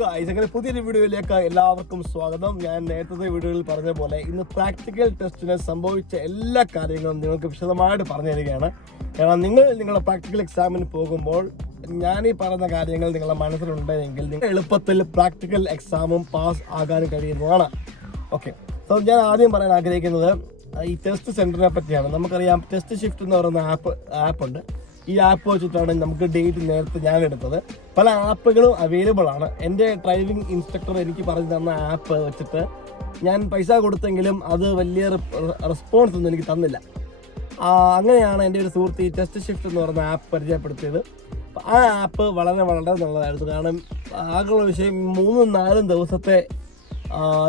Guys, അങ്ങനെ പുതിയൊരു വീഡിയോയിലേക്ക് എല്ലാവർക്കും സ്വാഗതം. ഞാൻ നേരത്തെ വീഡിയോയിൽ പറഞ്ഞ പോലെ ഇന്ന് പ്രാക്ടിക്കൽ ടെസ്റ്റിന് സംഭവിച്ച എല്ലാ കാര്യങ്ങളും നിങ്ങൾക്ക് വിശദമായിട്ട് പറഞ്ഞു തരികയാണ്. കാരണം നിങ്ങളുടെ പ്രാക്ടിക്കൽ എക്സാമിന് പോകുമ്പോൾ ഞാൻ ഈ പറയുന്ന കാര്യങ്ങൾ നിങ്ങളുടെ മനസ്സിലുണ്ടെങ്കിൽ നിങ്ങൾ എളുപ്പത്തിൽ പ്രാക്ടിക്കൽ എക്സാമും പാസ് ആകാനും കഴിയുന്നതാണ്. ഓക്കെ, സോ ഞാൻ ആദ്യം പറയാൻ ആഗ്രഹിക്കുന്നത് ഈ ടെസ്റ്റ് സെന്ററിനെ പറ്റിയാണ്. നമുക്കറിയാം ടെസ്റ്റ് ഷിഫ്റ്റ് എന്ന് പറയുന്ന ആപ്പ് ഉണ്ട്. ഈ ആപ്പ് വെച്ചിട്ടാണ് നമുക്ക് ഡേറ്റ് നേരത്തെ ഞാൻ എടുത്തത്. പല ആപ്പുകളും അവൈലബിൾ ആണ്. എൻ്റെ ഡ്രൈവിംഗ് ഇൻസ്ട്രക്ടർ എനിക്ക് പറഞ്ഞു തന്ന ആപ്പ് വെച്ചിട്ട് ഞാൻ പൈസ കൊടുത്തെങ്കിലും അത് വലിയ റെസ്പോൺസ് ഒന്നും എനിക്ക് തന്നില്ല. അങ്ങനെയാണ് എൻ്റെ ഒരു സുഹൃത്ത് ഈ ടെസ്റ്റ് ഷിഫ്റ്റ് എന്ന് പറയുന്ന ആപ്പ് പരിചയപ്പെടുത്തിയത്. ആ ആപ്പ് വളരെ നല്ലതായിരുന്നു. കാരണം ആകെയുള്ള വിഷയം 3-4 ദിവസത്തെ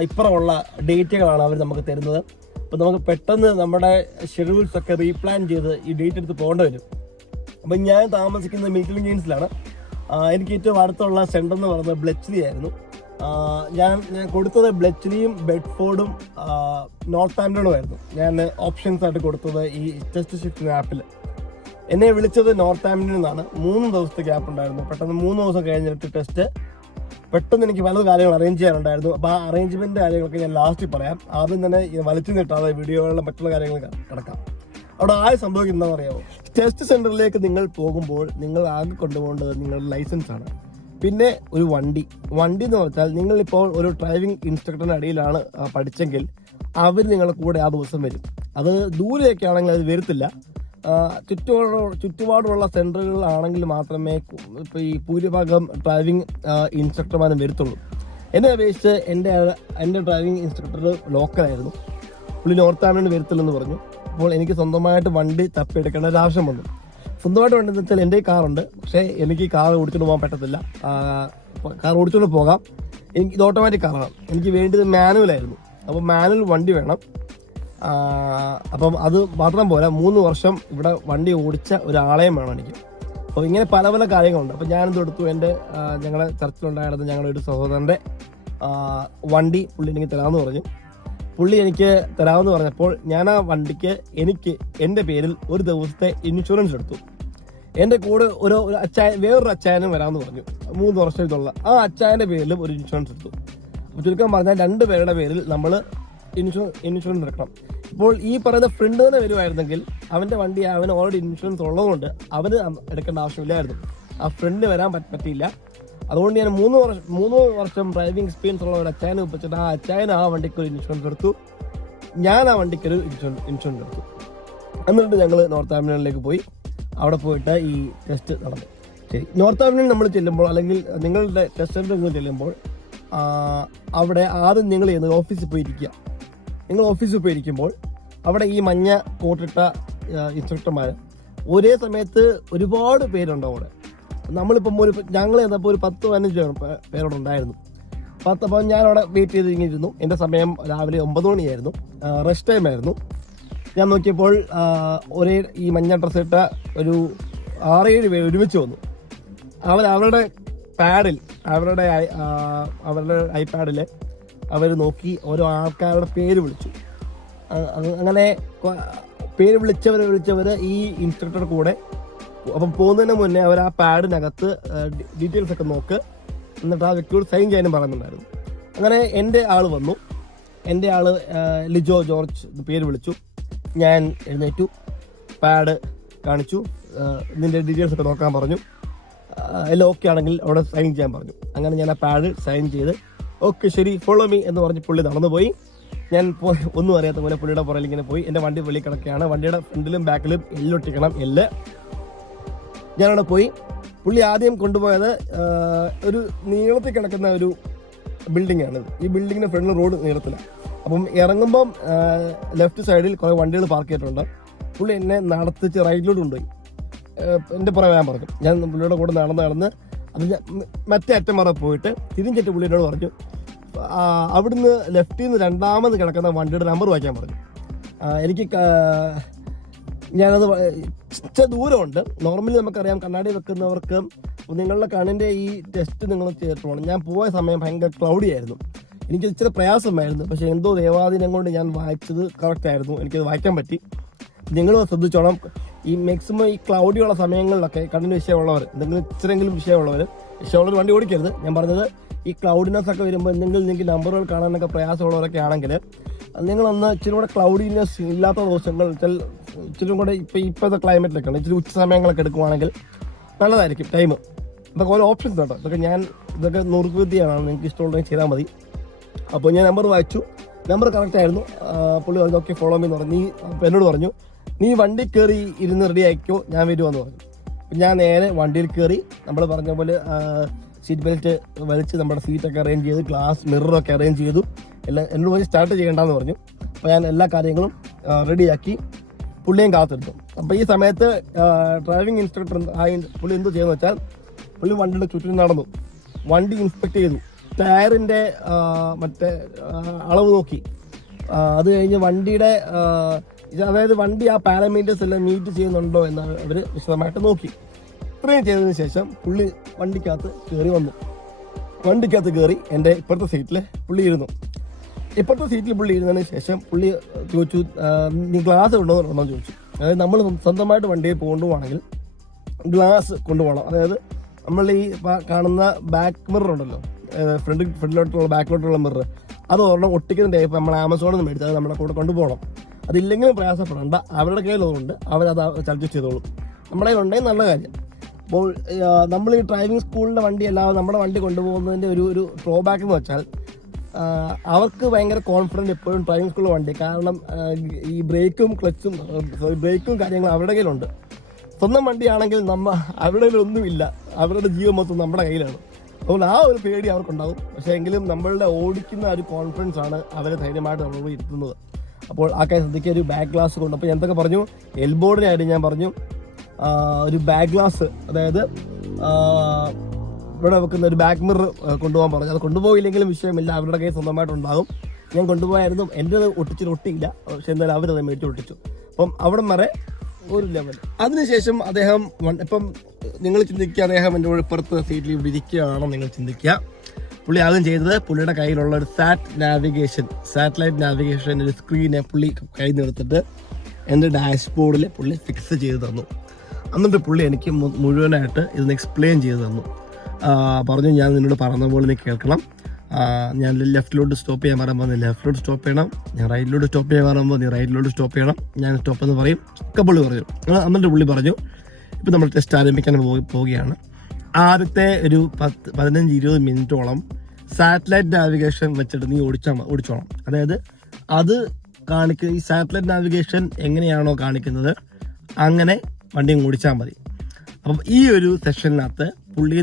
ഇപ്പുറമുള്ള ഡേറ്റുകളാണ് അവർ നമുക്ക് തരുന്നത്. അപ്പോൾ നമുക്ക് പെട്ടെന്ന് നമ്മുടെ ഷെഡ്യൂൾസ് ഒക്കെ റീപ്ലാൻ ചെയ്ത് ഈ ഡേറ്റ് എടുത്ത് പോകേണ്ടി വരും. അപ്പം ഞാൻ താമസിക്കുന്നത് മിൽട്ടൺ കീൻസിലാണ്. എനിക്ക് ഏറ്റവും അടുത്തുള്ള സെൻറ്റർ എന്ന് പറയുന്നത് ബ്ലെച്ച്ലി ആയിരുന്നു. ഞാൻ കൊടുത്തത് ബ്ലെച്ച്ലിയും ബെഡ്ഫോർഡും നോർത്ത് ആംപ്ടണും ആയിരുന്നു. ഞാൻ ഓപ്ഷൻസ് ആയിട്ട് കൊടുത്തത് ഈ ടെസ്റ്റ് ഷിഫ്റ്റ് ആപ്പിൽ. എന്നെ വിളിച്ചത് നോർത്ത് ആംപ്ടണിൽ നിന്നാണ്. 3 ദിവസത്തെ ഗ്യാപ്പ് ഉണ്ടായിരുന്നു. പെട്ടെന്ന് 3 ദിവസം കഴിഞ്ഞിട്ട് ടെസ്റ്റ്. പെട്ടെന്ന് എനിക്ക് പല കാര്യങ്ങൾ അറേഞ്ച് ചെയ്യാനുണ്ടായിരുന്നു. അപ്പോൾ ആ അറേഞ്ച്മെൻറ്റ് കാര്യങ്ങളൊക്കെ ഞാൻ ലാസ്റ്റിൽ പറയാം. ആദ്യം തന്നെ വലിച്ചു നീട്ടാതെ വീഡിയോകളിലെ മറ്റുള്ള കാര്യങ്ങൾ കിടക്കാം. അവിടെ ആര് സംഭവിക്കുന്നതെന്ന് അറിയാമോ? ടെസ്റ്റ് സെന്ററിലേക്ക് നിങ്ങൾ പോകുമ്പോൾ നിങ്ങൾ ആകെ കൊണ്ടുപോകേണ്ടത് നിങ്ങളുടെ ലൈസൻസ് ആണ്. പിന്നെ ഒരു വണ്ടി എന്ന് പറഞ്ഞാൽ നിങ്ങളിപ്പോൾ ഒരു ഡ്രൈവിംഗ് ഇൻസ്ട്രക്ടറിന്റെ അടിയിലാണ് പഠിച്ചെങ്കിൽ അവർ നിങ്ങളുടെ കൂടെ ആ ദിവസം വരും. അത് ദൂരെയൊക്കെ ആണെങ്കിൽ അത് വരത്തില്ല. ചുറ്റുപാടുള്ള സെന്ററുകളിലാണെങ്കിൽ മാത്രമേ ഇപ്പോൾ ഈ ഭൂരിഭാഗം ഡ്രൈവിംഗ് ഇൻസ്ട്രക്ടർമാരും വരത്തുള്ളൂ. എന്നെ അപേക്ഷിച്ച് എൻ്റെ ഡ്രൈവിംഗ് ഇൻസ്ട്രക്ടർ ലോക്കലായിരുന്നു. പുള്ളി നോർത്ത് ആംപ്ടണിൽ വരത്തില്ലെന്ന് പറഞ്ഞു. അപ്പോൾ എനിക്ക് സ്വന്തമായിട്ട് വണ്ടി തപ്പിയെടുക്കേണ്ട ഒരു ആവശ്യം വന്നു. സ്വന്തമായിട്ട് വണ്ടി എന്ന് വെച്ചാൽ എൻ്റെ കാറുണ്ട്, പക്ഷേ എനിക്ക് കാർ ഓടിച്ചുകൊണ്ട് പോകാൻ പറ്റത്തില്ല. കാർ ഓടിച്ചുകൊണ്ട് പോകാം, എനിക്ക് ഇത് ഓട്ടോമാറ്റിക് കാറാണ്. എനിക്ക് വേണ്ടത് മാനുവലായിരുന്നു. അപ്പോൾ മാനുവൽ വണ്ടി വേണം. അപ്പം അത് മാത്രം പോരാ, 3 വർഷം ഇവിടെ വണ്ടി ഓടിച്ച ഒരാളെയും വേണം എനിക്ക്. അപ്പോൾ ഇങ്ങനെ പല കാര്യങ്ങളുണ്ട്. അപ്പോൾ ഞാനെന്ത് എടുത്തു, എൻ്റെ ഞങ്ങളുടെ ചർച്ചിലുണ്ടായിരുന്ന ഞങ്ങളുടെ ഒരു സഹോദരൻ്റെ വണ്ടി പുള്ളി എനിക്ക് തരാമെന്ന് പറഞ്ഞു. പുള്ളി എനിക്ക് തരാമെന്ന് പറഞ്ഞപ്പോൾ ഞാൻ ആ വണ്ടിക്ക് എൻ്റെ പേരിൽ ഒരു ദിവസത്തെ ഇൻഷുറൻസ് എടുത്തു. എൻ്റെ കൂടെ വേറൊരു അച്ചായനും വരാമെന്ന് പറഞ്ഞു. 3 വർഷം ഇതുള്ള ആ അച്ചായൻ്റെ പേരിലും ഒരു ഇൻഷുറൻസ് എടുത്തു. അപ്പോൾ ചുരുക്കം പറഞ്ഞാൽ 2 പേരുടെ പേരിൽ നമ്മൾ ഇൻഷുറൻസ് എടുക്കണം. ഇപ്പോൾ ഈ പറയുന്ന ഫ്രണ്ട് തന്നെ വരുമായിരുന്നെങ്കിൽ അവൻ്റെ വണ്ടി അവന് ഓൾറെഡി ഇൻഷുറൻസ് ഉള്ളതുകൊണ്ട് അവന് എടുക്കേണ്ട ആവശ്യമില്ലായിരുന്നു. ആ ഫ്രണ്ട് വരാൻ പറ്റിയില്ല. അതുകൊണ്ട് ഞാൻ 3 വർഷം ഡ്രൈവിംഗ് എക്സ്പീരിയൻസ് ഉള്ള ഒരു അച്ചായനെ ഒപ്പിച്ചിട്ട് ആ അച്ചായന് ആ വണ്ടിക്ക് ഒരു ഇൻഷുറൻസ് എടുത്തു. ഞാൻ ആ വണ്ടിക്കൊരു ഇൻഷുറൻസ് എടുത്തു. എന്നിട്ട് ഞങ്ങൾ നോർത്ത് ആംപ്ടണിലേക്ക് പോയി. അവിടെ പോയിട്ട് ഈ ടെസ്റ്റ് നടന്നു. ശരി, നോർത്ത് ആംപ്ടണിൽ നമ്മൾ ചെല്ലുമ്പോൾ, അല്ലെങ്കിൽ നിങ്ങളുടെ ടെസ്റ്റ് സെൻ്ററിൽ ചെല്ലുമ്പോൾ അവിടെ ആദ്യം നിങ്ങൾ ചെയ്യുന്നത് ഓഫീസിൽ പോയിരിക്കുക. നിങ്ങൾ ഓഫീസിൽ പോയിരിക്കുമ്പോൾ അവിടെ ഈ മഞ്ഞ കോട്ടിട്ട ഇൻസ്ട്രക്ടർമാർ ഒരേ സമയത്ത് ഒരുപാട് പേരുണ്ട് അവിടെ. നമ്മളിപ്പം ഞങ്ങൾ ചെന്നപ്പോൾ ഒരു 10-15 പേരോട് ഉണ്ടായിരുന്നു. അപ്പോൾ ഞാനവിടെ വെയിറ്റ് ചെയ്ത് ഇങ്ങിരുന്നു. എൻ്റെ സമയം രാവിലെ 9 മണിയായിരുന്നു, റെസ്റ്റ് ടൈം ആയിരുന്നു. ഞാൻ നോക്കിയപ്പോൾ ഈ മഞ്ഞ ഡ്രസ് ഇട്ട ഒരു 6-7 പേര് ഒരുമിച്ച് വന്നു. അവരുടെ പാഡിൽ അവരുടെ ഐപാഡിൽ അവർ നോക്കി ഓരോ ആൾക്കാരുടെ പേര് വിളിച്ചു. അങ്ങനെ പേര് വിളിച്ചവർ ഈ ഇൻസ്ട്രക്ടറുടെ കൂടെ. അപ്പം പോകുന്നതിന് മുന്നേ അവർ ആ പാഡിനകത്ത് ഡീറ്റെയിൽസ് ഒക്കെ നോക്ക്, എന്നിട്ട് ആ വ്യക്തിയോട് സൈൻ ചെയ്യാനും പറയുന്നുണ്ടായിരുന്നു. അങ്ങനെ എൻ്റെ ആൾ വന്നു. എൻ്റെ ആൾ ലിജോ ജോർജ് പേര് വിളിച്ചു. ഞാൻ എഴുന്നേറ്റു, പാഡ് കാണിച്ചു, ഇതിൻ്റെ ഡീറ്റെയിൽസ് ഒക്കെ നോക്കാൻ പറഞ്ഞു. എല്ലാം ഓക്കെ ആണെങ്കിൽ അവിടെ സൈൻ ചെയ്യാൻ പറഞ്ഞു. അങ്ങനെ ഞാൻ ആ പാഡ് സൈൻ ചെയ്ത് ഓക്കെ ശരി ഫോളോ മീ എന്ന് പറഞ്ഞ് പുള്ളി നടന്നു പോയി. ഞാൻ ഒന്നും അറിയാത്ത പോലെ പുള്ളിയുടെ പുറകിൽ ഇങ്ങനെ പോയി. എൻ്റെ വണ്ടി വെളി കിടക്കുകയാണ്. വണ്ടിയുടെ ഫ്രണ്ടിലും ബാക്കിലും എല്ലൊട്ടിക്കണം, ഞാനവിടെ പോയി. പുള്ളി ആദ്യം കൊണ്ടുപോയത് ഒരു നീളത്തിൽ കിടക്കുന്ന ഒരു ബിൽഡിംഗ് ആണ്. ഈ ബിൽഡിങ്ങിന്റെ ഫ്രണ്ടിൽ റോഡ് നീളത്തില്ല. അപ്പം ഇറങ്ങുമ്പം ലെഫ്റ്റ് സൈഡിൽ കുറേ വണ്ടികൾ പാർക്ക് ചെയ്തിട്ടുണ്ട്. പുള്ളി എന്നെ നടത്തിച്ച് റൈറ്റിലോട്ട് കൊണ്ടുപോയി. എൻ്റെ പുറകെ ഞാൻ പറഞ്ഞു. ഞാൻ പുള്ളിയുടെ കൂടെ നടന്ന് അത് മറ്റേ അറ്റം വരെ പോയിട്ട് തിരിഞ്ഞിട്ട് പുള്ളിയോട് പറഞ്ഞു, അവിടുന്ന് ലെഫ്റ്റിൽ നിന്ന് 2ാമത് കിടക്കുന്ന വണ്ടിയുടെ നമ്പർ വായിക്കാൻ പറഞ്ഞു. എനിക്ക് ഞാനത് ദൂരമുണ്ട്. നോർമലി നമുക്കറിയാം കണ്ണാടി വെക്കുന്നവർക്ക് നിങ്ങളുടെ കണ്ണിൻ്റെ ഈ ടെസ്റ്റ് നിങ്ങൾ ചെയ്തിട്ടുള്ളൂ. ഞാൻ പോയ സമയം ഭയങ്കര ക്ലൗഡി ആയിരുന്നു. എനിക്ക് ഇച്ചിരി പ്രയാസമായിരുന്നു. പക്ഷേ എന്തോ ദേവാധീനം കൊണ്ട് ഞാൻ വായിച്ചത് കറക്റ്റ് ആയിരുന്നു. എനിക്കത് വായിക്കാൻ പറ്റി. നിങ്ങൾ ശ്രദ്ധിച്ചോണം, ഈ മാക്സിമം ഈ ക്ലൗഡിയുള്ള സമയങ്ങളിലൊക്കെ കണ്ണിന് വിഷയമുള്ളവർ, എന്തെങ്കിലും ഇച്ചിരെങ്കിലും വിഷയമുള്ളവർ വണ്ടി ഓടിക്കരുത്. ഞാൻ പറഞ്ഞത് ഈ ക്ലൗഡിനെസ് ഒക്കെ വരുമ്പോൾ എന്തെങ്കിലും നിങ്ങൾക്ക് നമ്പറുകൾ കാണാനൊക്കെ പ്രയാസമുള്ളവരൊക്കെ ആണെങ്കിൽ നിങ്ങളൊന്ന് ഇച്ചിരി കൂടെ ക്ലൗഡിനെസ് ഇല്ലാത്ത ദിവസങ്ങൾ ഇച്ചിരി കൂടെ ഇപ്പോഴത്തെ ക്ലൈമറ്റിലൊക്കെയാണ് ഇച്ചിരി ഉച്ച സമയങ്ങളൊക്കെ എടുക്കുവാണെങ്കിൽ നല്ലതായിരിക്കും ടൈം. ഇതൊക്കെ ഓരോ ഓപ്ഷൻസ് കേട്ടോ. ഇതൊക്കെ നുറുക്കുവിദ്യയാണ്, നിങ്ങൾക്ക് ഇഷ്ടമുണ്ടെങ്കിൽ ചെയ്താൽ മതി. അപ്പോൾ ഞാൻ നമ്പർ വായിച്ചു, നമ്പർ കറക്റ്റ് ആയിരുന്നു. പുള്ളി പറഞ്ഞു ഓക്കെ ഫോളോ മീ എന്ന് പറഞ്ഞു. എന്നോട് പറഞ്ഞു നീ വണ്ടി കയറി ഇരുന്ന് റെഡി ആക്കിയോ, ഞാൻ വരുവാന്ന് പറഞ്ഞു. ഞാൻ നേരെ വണ്ടിയിൽ കയറി നമ്മൾ പറഞ്ഞ പോലെ സീറ്റ് ബെൽറ്റ് വലിച്ച് നമ്മുടെ സീറ്റൊക്കെ അറേഞ്ച് ചെയ്ത് ഗ്ലാസ് മിററൊക്കെ അറേഞ്ച് ചെയ്തു. എല്ലാം എന്നോട് പറഞ്ഞ് സ്റ്റാർട്ട് ചെയ്യേണ്ടെന്ന് പറഞ്ഞു. അപ്പോൾ ഞാൻ എല്ലാ കാര്യങ്ങളും റെഡിയാക്കി പുള്ളിയും കാത്തിരുന്നു. അപ്പോൾ ഈ സമയത്ത് ഡ്രൈവിംഗ് ഇൻസ്ട്രക്ടർ പുള്ളി എന്ത് ചെയ്യുന്നത് വെച്ചാൽ പുള്ളി വണ്ടിയുടെ ചുറ്റും നടന്നു, വണ്ടി ഇൻസ്പെക്ട് ചെയ്തു, ടയറിൻ്റെ മറ്റേ അളവ് നോക്കി. അത് കഴിഞ്ഞ് വണ്ടിയുടെ അതായത് വണ്ടി ആ പാരാമീറ്റേഴ്സ് എല്ലാം മീറ്റ് ചെയ്യുന്നുണ്ടോ എന്ന് അവർ വിശദമായിട്ട് നോക്കി. ഇത്രയും ചെയ്തതിന് ശേഷം പുള്ളി വണ്ടിക്കകത്ത് കയറി എൻ്റെ ഇപ്പുറത്തെ സീറ്റിൽ പുള്ളി ഇരുന്നു. ഇപ്പുറത്തെ സീറ്റിൽ പുള്ളി ഇരുന്നതിന് ശേഷം പുള്ളി ചോദിച്ചു നീ ഗ്ലാസ് കൊണ്ടുപോകണമെന്ന് ചോദിച്ചു. അതായത് നമ്മൾ സ്വന്തമായിട്ട് വണ്ടിയിൽ കൊണ്ടുപോകണമെങ്കിൽ ഗ്ലാസ് കൊണ്ടുപോകണം. അതായത് നമ്മൾ ഈ കാണുന്ന ബാക്ക് മിറർ ഉണ്ടല്ലോ, ഫ്രണ്ടിലോട്ടുള്ള ബാക്കിലോട്ടുള്ള മിറർ, അത് ഒരെണ്ണം ഒട്ടിക്കുന്ന ടൈപ്പ് നമ്മൾ ആമസോണിൽ നിന്ന് മേടിച്ചത് നമ്മുടെ കൂടെ കൊണ്ടുപോകണം. അതില്ലെങ്കിലും പ്രയാസപ്പെടേണ്ട, അവരുടെ കയ്യിലുണ്ട്, അവരത് ചർച്ച ചെയ്തോളും. നമ്മുടെ കയ്യിലുണ്ടെങ്കിൽ നല്ല കാര്യം. അപ്പോൾ നമ്മൾ ഈ ഡ്രൈവിംഗ് സ്കൂളിൻ്റെ വണ്ടി അല്ലാതെ നമ്മുടെ വണ്ടി കൊണ്ടുപോകുന്നതിൻ്റെ ഒരു ഡ്രോബാക്ക് എന്ന് വെച്ചാൽ അവർക്ക് ഭയങ്കര കോൺഫിഡൻറ്റ് എപ്പോഴും ഡ്രൈവിംഗ് സ്കൂളിൽ വണ്ടി. കാരണം ഈ ബ്രേക്കും കാര്യങ്ങളും അവരുടെ കയ്യിലുണ്ട്. സ്വന്തം വണ്ടിയാണെങ്കിൽ അവരുടെ കയ്യിലൊന്നുമില്ല, അവരുടെ ജീവൻ മൊത്തം നമ്മുടെ കയ്യിലാണ്. അതുകൊണ്ട് ആ ഒരു പേടി അവർക്കുണ്ടാകും. പക്ഷേ എങ്കിലും നമ്മളുടെ ഓടിക്കുന്ന ഒരു കോൺഫിഡൻസ് ആണ് അവരെ ധൈര്യമായിട്ട് നമ്മൾ പോയി ഇരുത്തുന്നത്. അപ്പോൾ ആ കാര്യം ശ്രദ്ധിക്കുക. ഒരു ബാക്ക് ഗ്ലാസ് കൊണ്ട്, അപ്പോൾ എന്തൊക്കെ പറഞ്ഞു, എൽബോർഡിനായിട്ട് ഞാൻ പറഞ്ഞു ഒരു ബാക്ക് ഗ്ലാസ്, അതായത് ഇവിടെ വെക്കുന്ന ഒരു ബാക്ക് മിറർ കൊണ്ടുപോകാൻ പറഞ്ഞു. അത് കൊണ്ടുപോയില്ലെങ്കിലും വിഷയമില്ല, അവരുടെ കയ്യിൽ സ്വന്തമായിട്ടുണ്ടാകും. ഞാൻ കൊണ്ടുപോയായിരുന്നു, എൻ്റെ ഒട്ടിയില്ല, പക്ഷെ എന്തായാലും അവരത് മേടിച്ച് ഒട്ടിച്ചു. അപ്പം അവിടെ വരെ ഒരു ലെവൽ. അതിനുശേഷം അദ്ദേഹം ഇപ്പം നിങ്ങൾ ചിന്തിക്കുക, അദ്ദേഹം എൻ്റെ ഇപ്പുറത്ത് സീറ്റിൽ ഇരിക്കുകയാണോ നിങ്ങൾ ചിന്തിക്കുക. പുള്ളി ആദ്യം ചെയ്തത് പുള്ളിയുടെ കയ്യിലുള്ള ഒരു സാറ്റലൈറ്റ് നാവിഗേഷൻ ഒരു സ്ക്രീനെ പുള്ളി കയ്യിൽ നിന്ന് എടുത്തിട്ട് എൻ്റെ ഡാഷ്ബോർഡിൽ പുള്ളി ഫിക്സ് ചെയ്ത് തന്നു. എന്നിട്ട് പുള്ളി എനിക്ക് മുഴുവനായിട്ട് ഇതൊന്ന് എക്സ്പ്ലെയിൻ ചെയ്ത് തന്നു. പറഞ്ഞു ഞാൻ നിന്നോട് പറഞ്ഞ പോലെ നീ കേൾക്കണം, ഞാൻ ലെഫ്റ്റിലോട്ട് സ്റ്റോപ്പ് ചെയ്യാൻ പറയുമ്പോൾ നീ ലെഫ്റ്റിലോട്ട് സ്റ്റോപ്പ് ചെയ്യണം, ഞാൻ റൈറ്റിലോട്ട് സ്റ്റോപ്പ് ചെയ്യാൻ പറയുമ്പോൾ നീ റൈറ്റിലോട്ട് സ്റ്റോപ്പ് ചെയ്യണം, ഞാൻ സ്റ്റോപ്പ് എന്ന് പറയും ഒക്കെ പുള്ളി പറഞ്ഞു. എന്നിട്ട് പുള്ളി പറഞ്ഞു ഇപ്പം നമ്മൾ ടെസ്റ്റ് ആരംഭിക്കാൻ പോവുകയാണ്. ആദ്യത്തെ ഒരു 15-20 മിനിറ്റോളം സാറ്റലൈറ്റ് നാവിഗേഷൻ വെച്ചിട്ട് നീ ഓടിച്ചോണം. അതായത് അത് ഈ സാറ്റലൈറ്റ് നാവിഗേഷൻ എങ്ങനെയാണോ കാണിക്കുന്നത് അങ്ങനെ വണ്ടി ഓടിച്ചാൽ മതി. അപ്പം ഈ ഒരു സെഷനിനകത്ത്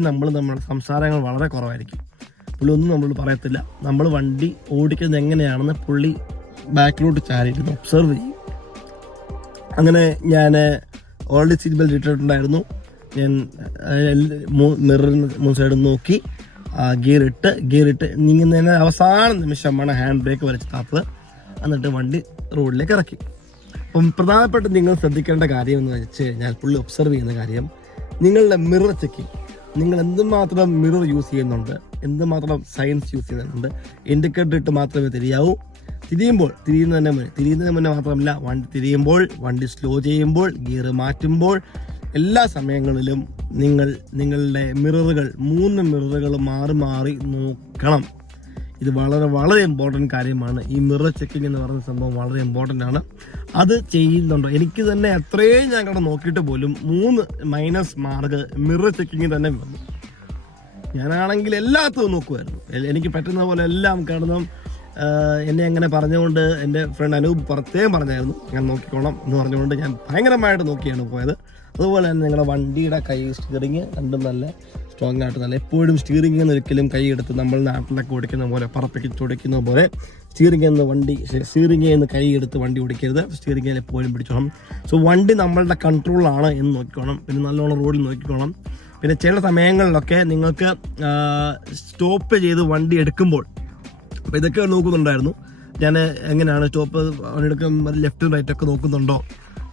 നമ്മുടെ സംസാരങ്ങൾ വളരെ കുറവായിരിക്കും. പുള്ളി ഒന്നും നമ്മൾ പറയത്തില്ല. നമ്മൾ വണ്ടി ഓടിക്കുന്നത് എങ്ങനെയാണെന്ന് പുള്ളി ബാക്കിലോട്ട് ചാരിയിരുന്നു ഒബ്സർവ് ചെയ്യും. അങ്ങനെ ഞാൻ ഓൾറെഡി സീറ്റ് ബെൽറ്റ് ഇട്ടിട്ടുണ്ടായിരുന്നു. ഞാൻ മിററിന് 3 സൈഡും നോക്കി ഗിയർ ഇട്ട് നീങ്ങുന്നതിന് അവസാന നിമിഷമാണ് ഹാൻഡ് ബ്രേക്ക് വലിച്ച് താത്തത്. എന്നിട്ട് വണ്ടി റോഡിലേക്ക് ഇറക്കി. അപ്പം പ്രധാനപ്പെട്ട നിങ്ങൾ ശ്രദ്ധിക്കേണ്ട കാര്യം എന്ന് വെച്ച് കഴിഞ്ഞാൽ പുള്ളി ഒബ്സർവ് ചെയ്യുന്ന കാര്യം നിങ്ങളുടെ മിറർ ചെക്കിങ്. നിങ്ങൾ എന്തുമാത്രം മിറർ യൂസ് ചെയ്യുന്നുണ്ട്, എന്തുമാത്രം സയൻസ് യൂസ് ചെയ്യുന്നുണ്ട്. ഇൻഡിക്കേറ്റർ ഇട്ട് മാത്രമേ തിരിയാവൂ. തിരിയുന്നതിന് മുന്നേ മാത്രമല്ല, വണ്ടി തിരിയുമ്പോൾ, വണ്ടി സ്ലോ ചെയ്യുമ്പോൾ, ഗിയർ മാറ്റുമ്പോൾ, എല്ലാ സമയങ്ങളിലും നിങ്ങളുടെ മിററുകൾ 3 മിററുകൾ മാറി നോക്കണം. ഇത് വളരെ വളരെ ഇമ്പോർട്ടൻറ്റ് കാര്യമാണ്. ഈ മിറർ ചെക്കിങ് എന്ന് പറയുന്ന സംഭവം വളരെ ഇമ്പോർട്ടൻ്റ് ആണ്. അത് ചെയ്യുന്നുണ്ടോ? എനിക്ക് തന്നെ എത്രയും ഞാൻ കണ്ട് നോക്കിയിട്ട് പോലും 3 മൈനസ് മാർക്ക് മിറർ ചെക്കിങ് തന്നെ വന്നു. ഞാനാണെങ്കിൽ എല്ലാത്തും നോക്കുമായിരുന്നു, എനിക്ക് പറ്റുന്ന പോലെ എല്ലാം കിടന്നും. എന്നെ അങ്ങനെ പറഞ്ഞുകൊണ്ട് എൻ്റെ ഫ്രണ്ട് അനൂപ് പ്രത്യേകം പറഞ്ഞായിരുന്നു ഞാൻ നോക്കിക്കോണം എന്ന് പറഞ്ഞുകൊണ്ട് ഞാൻ ഭയങ്കരമായിട്ട് നോക്കിയാണ് പോയത്. അതുപോലെ തന്നെ നിങ്ങളുടെ വണ്ടിയുടെ സ്റ്റിയറിങ് രണ്ടും നല്ല സ്ട്രോങ് ആയിട്ട് നല്ല എപ്പോഴും സ്റ്റിയറിംഗ് എന്ന് ഒരിക്കലും കൈ എടുത്ത് നമ്മൾ നാട്ടിലൊക്കെ ഓടിക്കുന്ന പോലെ പറപ്പിച്ചോടിക്കുന്ന പോലെ സ്റ്റിയറിംഗ് എന്ന് കൈ എടുത്ത് വണ്ടി ഓടിക്കരുത്. സ്റ്റിയറിംഗിൽ എപ്പോഴും പിടിച്ചോണം. സോ വണ്ടി നമ്മളുടെ കൺട്രോളാണ് എന്ന് നോക്കിക്കോണം. പിന്നെ നല്ലോണം റോഡിൽ നോക്കിക്കോണം. പിന്നെ ചില സമയങ്ങളിലൊക്കെ നിങ്ങൾക്ക് സ്റ്റോപ്പ് ചെയ്ത് വണ്ടി എടുക്കുമ്പോൾ, അപ്പോൾ ഇതൊക്കെ നോക്കുന്നുണ്ടായിരുന്നു ഞാൻ, എങ്ങനെയാണ് സ്റ്റോപ്പ് എടുക്കുമ്പോൾ ലെഫ്റ്റും റൈറ്റൊക്കെ നോക്കുന്നുണ്ടോ.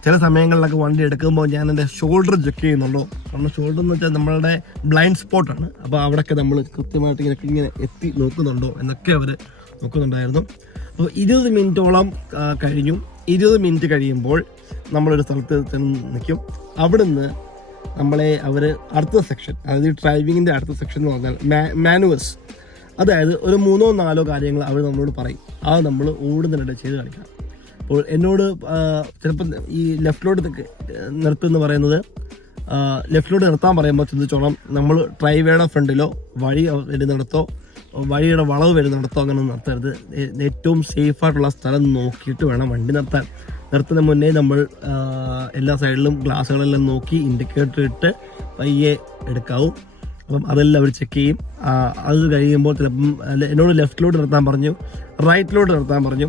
ചില സമയങ്ങളിലൊക്കെ വണ്ടി എടുക്കുമ്പോൾ ഞാൻ എൻ്റെ ഷോൾഡർ ചെക്ക് ചെയ്യുന്നുണ്ടോ. കാരണം ഷോൾഡർ എന്ന് വെച്ചാൽ നമ്മളുടെ ബ്ലൈൻഡ് സ്പോട്ടാണ്. അപ്പോൾ അവിടെയൊക്കെ നമ്മൾ കൃത്യമായിട്ട് ഇങ്ങനെ എത്തി നോക്കുന്നുണ്ടോ എന്നൊക്കെ അവർ നോക്കുന്നുണ്ടായിരുന്നു. അപ്പോൾ 20 മിനിറ്റോളം കഴിഞ്ഞു. 20 മിനിറ്റ് കഴിയുമ്പോൾ നമ്മളൊരു സ്ഥലത്ത് നിൽക്കും. അവിടുന്ന് നമ്മളെ അവർ അടുത്ത സെക്ഷൻ, അതായത് ഡ്രൈവിങ്ങിൻ്റെ അടുത്ത സെക്ഷൻ എന്ന് പറഞ്ഞാൽ മാനുവൽസ്, അതായത് ഒരു 3-4 കാര്യങ്ങൾ അവർ നമ്മളോട് പറയും, അത് നമ്മൾ ഓടുന്നതിനിടെ ചെയ്ത് കാണിക്കണം. അപ്പോൾ എന്നോട് ചിലപ്പോൾ ഈ ലെഫ്റ്റിലോട്ട് നിർത്തുമെന്ന് പറയുന്നത്, ലെഫ്റ്റിലോട്ട് നിർത്താൻ പറയുമ്പോൾ ചിന്തിച്ചോണം, നമ്മൾ ഡ്രൈവേയുടെ ഫ്രണ്ടിലോ വഴി വരുന്നിടത്തോ വഴിയുടെ വളവ് വരുന്നിടത്തോ അങ്ങനെ നിർത്തരുത്. ഏറ്റവും സേഫായിട്ടുള്ള സ്ഥലം നോക്കിയിട്ട് വേണം വണ്ടി നിർത്താൻ. നിർത്തുന്ന മുന്നേ നമ്മൾ എല്ലാ സൈഡിലും ഗ്ലാസ്സുകളെല്ലാം നോക്കി ഇൻഡിക്കേറ്റർ ഇട്ട് പയ്യെ എടുക്കാവും. അപ്പം അതെല്ലാം അവർ ചെക്ക് ചെയ്യും. അത് കഴിയുമ്പോൾ ചിലപ്പം എന്നോട് ലെഫ്റ്റിലോട്ട് നിർത്താൻ പറഞ്ഞു, റൈറ്റിലോട്ട് നിർത്താൻ പറഞ്ഞു.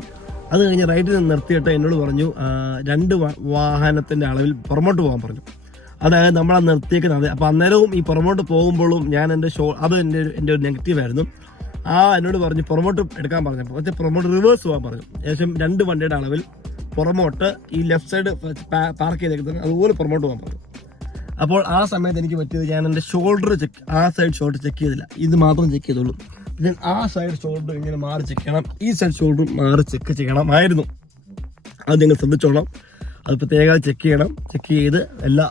അത് കഴിഞ്ഞ് റൈറ്റിൽ നിന്ന് നിർത്തിയിട്ട് എന്നോട് പറഞ്ഞു 2 വാഹനത്തിൻ്റെ അളവിൽ പുറമോട്ട് പോകാൻ പറഞ്ഞു. അതായത് നമ്മളാ നിർത്തിയേക്കുന്നത്. അപ്പോൾ അന്നേരവും ഈ പുറമോട്ട് പോകുമ്പോഴും ഞാൻ എൻ്റെ അത് എൻ്റെ ഒരു നെഗറ്റീവായിരുന്നു. എന്നോട് പറഞ്ഞു പുറമോട്ട് എടുക്കാൻ പറഞ്ഞപ്പോൾ പക്ഷേ പുറമോട്ട് റിവേഴ്സ് പോകാൻ പറഞ്ഞു. ഏകദേശം 2 വണ്ടിയുടെ അളവിൽ പുറമോട്ട് ഈ ലെഫ്റ്റ് സൈഡ് പാർക്ക് ചെയ്തേക്കുന്നത് അതുപോലെ പുറമോട്ട് പോകാൻ പറഞ്ഞു. അപ്പോൾ ആ സമയത്ത് എനിക്ക് പറ്റിയത്, ഞാൻ എൻ്റെ ഷോൾഡർ സൈഡ് ഷോൾഡർ ചെക്ക് ചെയ്തില്ല, ഇത് മാത്രം ചെക്ക് ചെയ്തോളൂ. ഞാൻ സൈഡ് ഷോൾഡർ ഇങ്ങനെ മാറി ചെക്ക് ചെയ്യണം, ഈ സൈഡ് ഷോൾഡർ മാറി ചെക്ക് ചെയ്യണമായിരുന്നു. അത് നിങ്ങൾ ശ്രദ്ധിച്ചോണം. അത് പ്രത്യേകം ചെക്ക് ചെയ്യണം. ചെക്ക് ചെയ്ത് എല്ലാ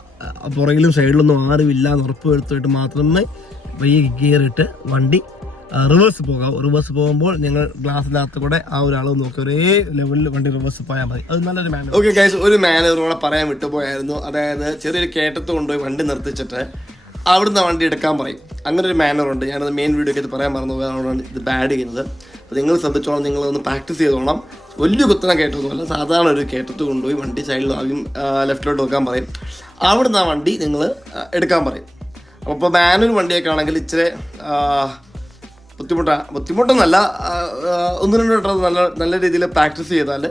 പുറകിലും സൈഡിലൊന്നും ആരുമില്ല എന്ന് ഉറപ്പ് വരുത്തിയിട്ട് മാത്രമേ പയ്യെ ഗിയറിട്ട് വണ്ടി റിവേഴ്സ് പോകാവൂ. റിവേഴ്സ് പോകുമ്പോൾ നിങ്ങൾ ഗ്ലാസിനകത്ത് കൂടെ ആ ഒരു അളവ് നോക്കി ഒരേ ലെവലിൽ വണ്ടി റിവേഴ്സ് പോയാൽ മതി. അത് നല്ലൊരു മാനർ. ഓക്കെ ഗൈസ്, ഒരു മാനറിനോടെ പറയാൻ വിട്ടുപോയായിരുന്നു. അതായത് ചെറിയൊരു കയറ്റത്ത് കൊണ്ടുപോയി വണ്ടി നിർത്തിച്ചിട്ട് അവിടുന്ന് വണ്ടി എടുക്കാൻ പറയും. അങ്ങനെ ഒരു മാനറുണ്ട്. ഞാനത് മെയിൻ വീഡിയോ ഒക്കെ പറയാൻ മറന്നു പോയതാണ് ഇത് ബാഡ് ചെയ്യുന്നത്. അപ്പോൾ നിങ്ങൾ ശ്രദ്ധിച്ചോളം, നിങ്ങളൊന്ന് പ്രാക്ടീസ് ചെയ്തോണം. വലിയ കുത്തന കയറ്റമൊന്നുമല്ല, സാധാരണ ഒരു കയറ്റത്ത് കൊണ്ടുപോയി വണ്ടി സൈഡിൽ ആദ്യം ലെഫ്റ്റിലോട്ട് വെക്കാൻ പറയും. അവിടുന്ന് ആ വണ്ടി നിങ്ങൾ എടുക്കാൻ പറയും. അപ്പോൾ മാനുവൽ വണ്ടിയൊക്കെ ആണെങ്കിൽ ഇച്ചിരി ബുദ്ധിമുട്ടൊന്നല്ല, 1-2 വട്ടം നല്ല രീതിയിൽ പ്രാക്ടീസ് ചെയ്താൽ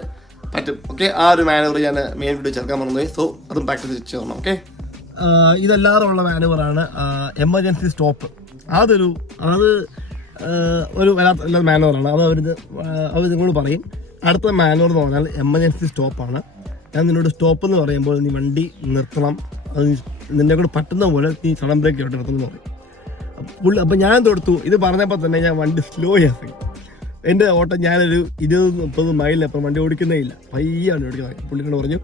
പറ്റും. ഓക്കെ, ആ ഒരു മാനുവർ ഞാൻ മെയിൻ വീഡിയോ ചേർക്കാൻ മറന്നുപോയി. സോ അതും പ്രാക്ടീസ് ചെയ്യണം. ഓക്കെ, ഇതെല്ലാവരും ഉള്ള മാനുവറാണ് എമർജൻസി സ്റ്റോപ്പ്. അത് ഒരു വല്ലാത്ത മാനുവറാണ്. അവർ നിങ്ങളോട് പറയും. അടുത്ത മാനുവർ എന്ന് പറഞ്ഞാൽ എമർജൻസി സ്റ്റോപ്പാണ്. ഞാൻ നിന്നോട് സ്റ്റോപ്പ് എന്ന് പറയുമ്പോൾ നീ വണ്ടി നിർത്തണം, അത് നിന്നെ കൂടെ പറ്റുന്ന പോലെ നീ സഡൻ ബ്രേക്ക് ആയിട്ട് നിർത്തുന്നു പറയും. അപ്പം ഞാൻ തൊടുത്തു. ഇത് പറഞ്ഞപ്പോൾ തന്നെ ഞാൻ വണ്ടി സ്ലോ ആക്കി. എൻ്റെ ഓട്ടം ഞാനൊരു 20-30 മൈലിനപ്പുറം വണ്ടി ഓടിക്കുന്നേ ഇല്ല, പയ്യാണ് ഓടിക്കുന്നത്. പുള്ളിനോട് പറഞ്ഞു,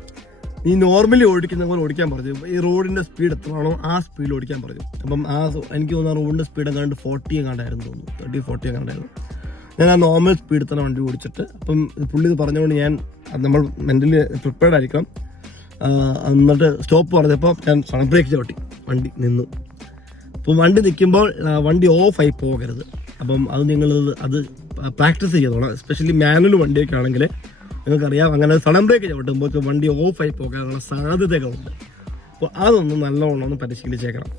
നീ നോർമലി ഓടിക്കുന്ന പോലെ ഓടിക്കാൻ പറഞ്ഞു. ഈ റോഡിൻ്റെ സ്പീഡ് എത്രയാണോ ആ സ്പീഡിൽ ഓടിക്കാൻ പറഞ്ഞു. അപ്പം എനിക്ക് തോന്നുന്ന റോഡിൻ്റെ സ്പീഡ് എങ്ങാണ്ട് 40 എങ്ങാണ്ടായിരുന്നു തോന്നുന്നു, 30-40 എങ്ങാണ്ടായിരുന്നു. ഞാൻ ആ നോർമൽ സ്പീഡിൽ തന്നെ വണ്ടി ഓടിച്ചിട്ട്, അപ്പം പുള്ളി ഇത് പറഞ്ഞുകൊണ്ട് നമ്മൾ മെൻ്റലി പ്രിപ്പയർഡ് ആയിരിക്കണം. എന്നിട്ട് സ്റ്റോപ്പ് പറഞ്ഞപ്പോൾ ഞാൻ സഡൻ ബ്രേക്ക് ചവിട്ടി, വണ്ടി നിന്നു. അപ്പോൾ വണ്ടി നിൽക്കുമ്പോൾ വണ്ടി ഓഫായി പോകരുത്. അപ്പം അത് പ്രാക്ടീസ് ചെയ്തോളാം. എസ്പെഷ്യലി മാനുവൽ വണ്ടിയൊക്കെ ആണെങ്കിൽ നിങ്ങൾക്കറിയാം, അങ്ങനെ സഡൻ ബ്രേക്ക് ചവിട്ടുമ്പോൾ വണ്ടി ഓഫായി പോകാനുള്ള സാധ്യതകളുണ്ട്. അപ്പോൾ അതൊന്നും നല്ലോണം ഒന്ന് പരിശീലിച്ചേക്കണം.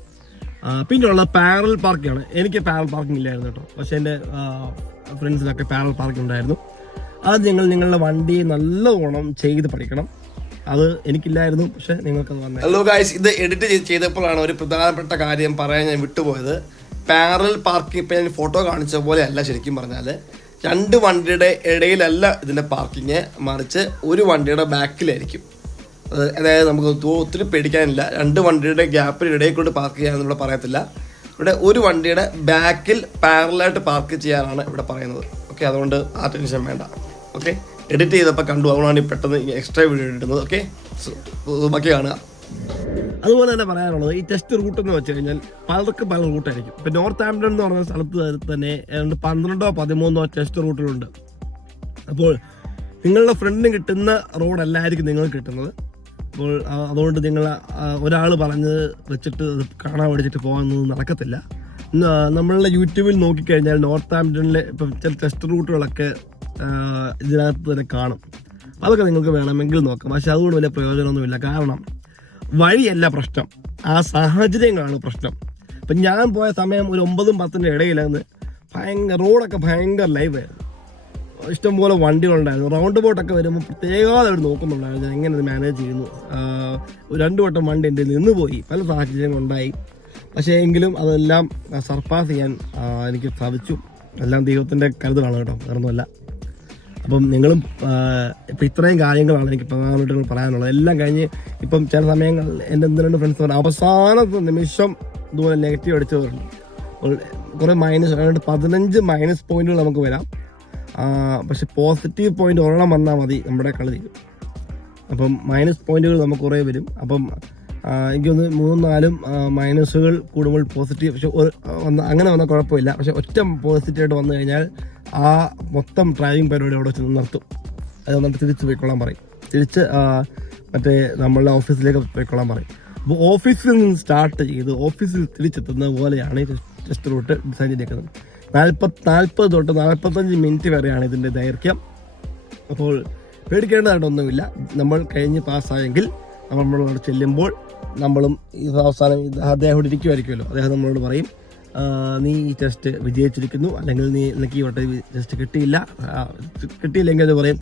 പിന്നെയുള്ള പാരലൽ പാർക്കിംഗ്. എനിക്ക് പാരലൽ പാർക്കിംഗ് ഇല്ലായിരുന്നു കേട്ടോ, പക്ഷേ എൻ്റെ ഫ്രണ്ട്സിനൊക്കെ പാരലൽ പാർക്കിംഗ് ഉണ്ടായിരുന്നു. അത് നിങ്ങളുടെ വണ്ടി നല്ലോണം ചെയ്ത് പഠിക്കണം. അത് എനിക്കില്ലായിരുന്നു, പക്ഷെ നിങ്ങൾക്കത് വന്നത്. ഹലോ ഗായ്സ്, ഇത് എഡിറ്റ് ചെയ്തപ്പോഴാണ് ഒരു പ്രധാനപ്പെട്ട കാര്യം പറയാൻ ഞാൻ വിട്ടുപോയത്. പാരലൽ പാർക്കിംഗ് ഇപ്പം ഞാൻ ഫോട്ടോ കാണിച്ച പോലെ അല്ല. ശരിക്കും പറഞ്ഞാൽ 2 വണ്ടിയുടെ ഇടയിലല്ല ഇതിൻ്റെ പാർക്കിങ്, മറിച്ച് ഒരു വണ്ടിയുടെ ബാക്കിലായിരിക്കും. അതായത് നമുക്ക് ഒത്തിരി പേടിക്കാനില്ല. 2 വണ്ടിയുടെ ഗ്യാപ്പിൽ ഇടയിൽ കൊണ്ട് പാർക്ക് ചെയ്യാമെന്ന് ഇവിടെ പറയത്തില്ല. ഇവിടെ ഒരു വണ്ടിയുടെ ബാക്കിൽ പാരലായിട്ട് പാർക്ക് ചെയ്യാനാണ് ഇവിടെ പറയുന്നത്. ഓക്കെ, അതുകൊണ്ട് ആ ടെൻഷൻ വേണ്ട. ഓക്കെ, എഡിറ്റ് ചെയ്തപ്പോൾ കണ്ടു, അതുകൊണ്ടാണ് പെട്ടെന്ന് എക്സ്ട്രാ വീഡിയോ ഇടുന്നത്. ഓക്കെ, ബാക്കി കാണുക. അതുപോലെ തന്നെ പറയാനുള്ളത്, ഈ ടെസ്റ്റ് റൂട്ട് എന്ന് വെച്ച് കഴിഞ്ഞാൽ പലർക്കും പല റൂട്ടായിരിക്കും. ഇപ്പം നോർത്ത് ആംപ്ടൺ എന്ന് പറഞ്ഞ സ്ഥലത്ത് തന്നെ 12-13 ടെസ്റ്റ് റൂട്ടുകളുണ്ട്. അപ്പോൾ നിങ്ങളുടെ ഫ്രണ്ടിന് കിട്ടുന്ന റോഡല്ലായിരിക്കും നിങ്ങൾക്ക് കിട്ടുന്നത്. അപ്പോൾ അതുകൊണ്ട് നിങ്ങൾ ഒരാൾ പറഞ്ഞ് വെച്ചിട്ട് കാണാൻ പഠിച്ചിട്ട് പോകുന്നത് നടക്കത്തില്ല. നമ്മളുടെ യൂട്യൂബിൽ നോക്കിക്കഴിഞ്ഞാൽ നോർത്ത് ആംപ്ടണിലെ ഇപ്പം ചില ടെസ്റ്റ് റൂട്ടുകളൊക്കെ ഇതിനകത്ത് തന്നെ കാണും. അതൊക്കെ നിങ്ങൾക്ക് വേണമെങ്കിൽ നോക്കാം. പക്ഷെ അതുകൊണ്ട് വലിയ പ്രയോജനമൊന്നുമില്ല. കാരണം വഴിയല്ല പ്രശ്നം, ആ സാഹചര്യങ്ങളാണ് പ്രശ്നം. ഇപ്പം ഞാൻ പോയ സമയം ഒരു 9-10 ഇടയിലായിരുന്നു. റോഡൊക്കെ ഭയങ്കര ലൈവായിരുന്നു. ഇഷ്ടംപോലെ വണ്ടികളുണ്ടായിരുന്നു. റൗണ്ട് ബോട്ടൊക്കെ വരുമ്പോൾ പ്രത്യേകം അവർ നോക്കുന്നുണ്ടായിരുന്നു എങ്ങനെ അത് മാനേജ് ചെയ്യുന്നു. 2 വട്ടം വണ്ടി എൻ്റെ നിന്ന് പോയി, പല സാഹചര്യങ്ങളുണ്ടായി. പക്ഷേ എങ്കിലും അതെല്ലാം സർപ്പാസ് ചെയ്യാൻ എനിക്ക് സാധിച്ചു. എല്ലാം ദൈവത്തിൻ്റെ കരുതലാണ് കേട്ടോ, വേറൊന്നുമല്ല. അപ്പം നിങ്ങളും ഇപ്പം ഇത്രയും കാര്യങ്ങളാണ് എനിക്ക് പ്രധാനമായിട്ട് പറയാനുള്ളത്. എല്ലാം കഴിഞ്ഞ് ഇപ്പം ചില സമയങ്ങൾ എൻ്റെ 1-2 ഫ്രണ്ട്സ് പറഞ്ഞാൽ അവസാന നിമിഷം ഇതുപോലെ നെഗറ്റീവ് അടിച്ചവരുണ്ട്. കുറേ -15 മൈനസ് പോയിന്റുകൾ നമുക്ക് വരാം. പക്ഷെ പോസിറ്റീവ് പോയിന്റ് ഒരെണ്ണം വന്നാൽ മതി, നമ്മുടെ കളി തീരും. അപ്പം മൈനസ് പോയിന്റുകൾ നമുക്ക് കുറേ വരും. അപ്പം എനിക്കൊന്ന് 3-4 മൈനസുകൾ കൂടുമ്പോൾ പോസിറ്റീവ്, പക്ഷെ അങ്ങനെ വന്നാൽ കുഴപ്പമില്ല. പക്ഷെ ഒറ്റ പോസിറ്റീവായിട്ട് വന്നു കഴിഞ്ഞാൽ ആ മൊത്തം ഡ്രൈവിംഗ് പരിപാടി അവിടെ വെച്ച് നിർത്തും. അത് വന്നിട്ട് തിരിച്ച് പോയിക്കൊള്ളാൻ പറയും, തിരിച്ച് മറ്റേ നമ്മളുടെ ഓഫീസിലേക്ക് പോയിക്കൊള്ളാൻ പറയും. അപ്പോൾ ഓഫീസിൽ നിന്ന് സ്റ്റാർട്ട് ചെയ്ത് ഓഫീസിൽ തിരിച്ചെത്തുന്ന പോലെയാണ് ഈ ടെസ്റ്റ് റൂട്ട് ഡിസൈൻ ചെയ്തേക്കുന്നത്. 40 തൊട്ട് 45 മിനിറ്റ് വരെയാണ് ഇതിൻ്റെ ദൈർഘ്യം. അപ്പോൾ പേടിക്കേണ്ടതായിട്ടൊന്നുമില്ല. നമ്മൾ കഴിഞ്ഞ് പാസ്സായെങ്കിൽ നമ്മളോട് ചെല്ലുമ്പോൾ നമ്മളും ഇത് അവസാനം അദ്ദേഹം ഇവിടെ ഇരിക്കുമായിരിക്കുമല്ലോ, അദ്ദേഹം നമ്മളോട് പറയും നീ ഈ ടെസ്റ്റ് വിജയിച്ചിരിക്കുന്നു, അല്ലെങ്കിൽ നിനക്ക് ഈ വട്ടം ടെസ്റ്റ് കിട്ടിയില്ലെങ്കിൽ അത് പറയും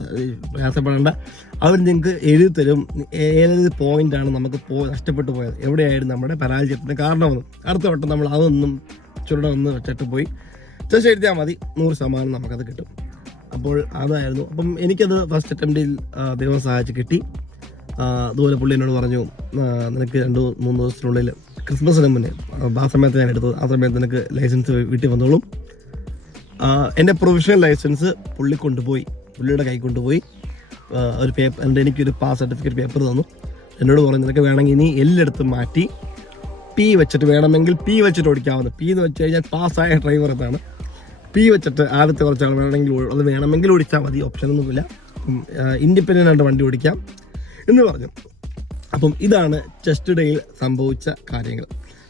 പ്രയാസപ്പെടേണ്ട, അവർ നിങ്ങൾക്ക് എഴുതി തരും ഏത് പോയിന്റാണ് നമുക്ക് നഷ്ടപ്പെട്ടു പോയത്, എവിടെയായിരുന്നു നമ്മുടെ പരാജയത്തിന് കാരണമെന്ന്. അടുത്ത വട്ടം നമ്മൾ അതൊന്നും ചുരുടൊന്ന് വെച്ചിട്ട് പോയി ടെസ്റ്റ് എഴുതിയാൽ മതി, 100% നമുക്കത് കിട്ടും. അപ്പോൾ അതായിരുന്നു. അപ്പം എനിക്കത് ഫസ്റ്റ് അറ്റംപ്റ്റിൽ ദൈവം സഹായിച്ച് കിട്ടി. അതുപോലെ പുള്ളി എന്നോട് പറഞ്ഞു നിനക്ക് 2-3 ദിവസത്തിനുള്ളിൽ ക്രിസ്മസിന് മുന്നേ, ആ സമയത്ത് ഞാൻ എടുത്തത്, ആ സമയത്ത് നിനക്ക് ലൈസൻസ് വീട്ടിൽ വന്നോളും. എൻ്റെ പ്രൊഫഷണൽ ലൈസൻസ് പുള്ളിയുടെ കൈ കൊണ്ടുപോയി ഒരു പേപ്പർ, എനിക്കൊരു പാസ് സർട്ടിഫിക്കറ്റ് പേപ്പർ തന്നു. എന്നോട് പറഞ്ഞു നിനക്ക് വേണമെങ്കിൽ നീ എല്ലായിടത്തും മാറ്റി പി വെച്ചിട്ട് വേണമെങ്കിൽ പി വെച്ചിട്ട് ഓടിക്കാവുന്നത്. പി എന്ന് വെച്ച് കഴിഞ്ഞാൽ പാസ്സായ ഡ്രൈവർ എന്നാണ്. പി വെച്ചിട്ട് ആദ്യത്തെ കുറച്ചാൾ വേണമെങ്കിൽ ഓടിച്ചാൽ മതി, ഓപ്ഷനൊന്നുമില്ല. ഇൻഡിപെൻഡൻ്റ് ആയിട്ട് വണ്ടി ഓടിക്കാം എന്ന് പറഞ്ഞു. അപ്പം ഇതാണ് ടെസ്റ്റ് ഡേയിൽ സംഭവിച്ച കാര്യങ്ങൾ.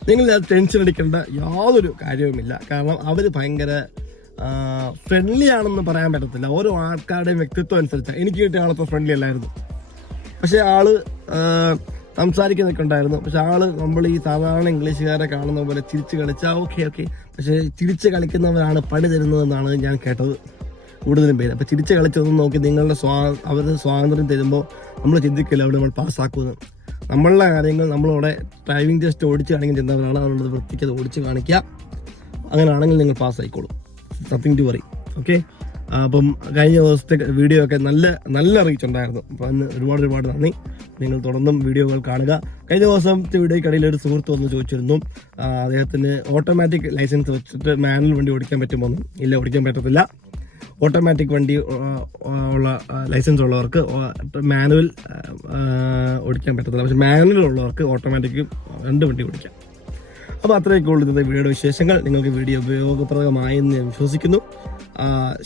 നിങ്ങൾ ടെൻഷൻ അടിക്കേണ്ട യാതൊരു കാര്യവുമില്ല. കാരണം അവർ ഭയങ്കര ഫ്രണ്ട്ലി ആണെന്ന് പറയാൻ പറ്റത്തില്ല. ഓരോ ആൾക്കാരുടെയും വ്യക്തിത്വം അനുസരിച്ചാണ്. എനിക്ക് കിട്ടിയ ആളത്ര ഫ്രണ്ട്ലി അല്ലായിരുന്നു. പക്ഷേ ആള് സംസാരിക്കുന്നൊക്കെ ഉണ്ടായിരുന്നു. പക്ഷെ നമ്മൾ ഈ സാധാരണ ഇംഗ്ലീഷുകാരെ കാണുന്ന പോലെ ചിരിച്ച് കളിച്ചാൽ ഓക്കെ. പക്ഷേ ചിരിച്ച് കളിക്കുന്നവരാണ് പണി തരുന്നതെന്നാണ് ഞാൻ കേട്ടത് കൂടുതലും പേര്. അപ്പോൾ ചിരിച്ച് കളിച്ചൊന്നും നോക്കി നിങ്ങളുടെ അവരുടെ സ്വാതന്ത്ര്യം തരുമ്പോൾ നമ്മൾ ചിന്തിക്കില്ല അവിടെ നമ്മൾ പാസ്സാക്കുന്നത്. നമ്മളുടെ കാര്യങ്ങൾ നമ്മളവിടെ ഡ്രൈവിംഗ് ടെസ്റ്റ് ഓടിച്ച് കാണിക്കാൻ ചെന്നവരാണ്, അവരുടെ വൃത്തിക്ക് അത് ഓടിച്ച് കാണിക്കുക. അങ്ങനെയാണെങ്കിൽ നിങ്ങൾ പാസ്സായിക്കോളും. Nothing to worry. ഓക്കെ. അപ്പം കഴിഞ്ഞ ദിവസത്തെ വീഡിയോ ഒക്കെ നല്ല റീച്ച് ഉണ്ടായിരുന്നു. അപ്പോൾ അന്ന് ഒരുപാട് നന്ദി. നിങ്ങൾ തുടർന്നും വീഡിയോകൾ കാണുക. കഴിഞ്ഞ ദിവസത്തെ വീഡിയോയ്ക്കിടയിൽ ഒരു സുഹൃത്ത് വന്ന് ചോദിച്ചിരുന്നു അദ്ദേഹത്തിന് ഓട്ടോമാറ്റിക് ലൈസൻസ് വെച്ചിട്ട് മാനുവൽ വണ്ടി ഓടിക്കാൻ പറ്റുമോ? ഇല്ല, ഓടിക്കാൻ പറ്റത്തില്ല. ഓട്ടോമാറ്റിക് വണ്ടി ഉള്ള ലൈസൻസ് ഉള്ളവർക്ക് മാനുവൽ ഓടിക്കാൻ പറ്റത്തില്ല. പക്ഷെ മാനുവൽ ഉള്ളവർക്ക് ഓട്ടോമാറ്റിക് 2 വണ്ടി ഓടിക്കാം. അപ്പോൾ അത്രയൊക്കെ ഉള്ളൂ ഇന്നത്തെ വീഡിയോയുടെ വിശേഷങ്ങൾ. നിങ്ങൾക്ക് വീഡിയോ ഉപയോഗപ്രദമായെന്ന് ഞാൻ വിശ്വസിക്കുന്നു.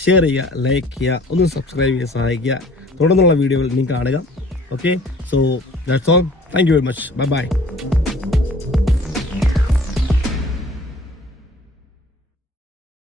ഷെയർ ചെയ്യുക, ലൈക്ക് ചെയ്യുക, ഒന്ന് സബ്സ്ക്രൈബ് ചെയ്യാൻ സഹായിക്കുക. തുടർന്നുള്ള വീഡിയോകൾ ഇനി കാണുക. Okay, so that's all. Thank you very much. By.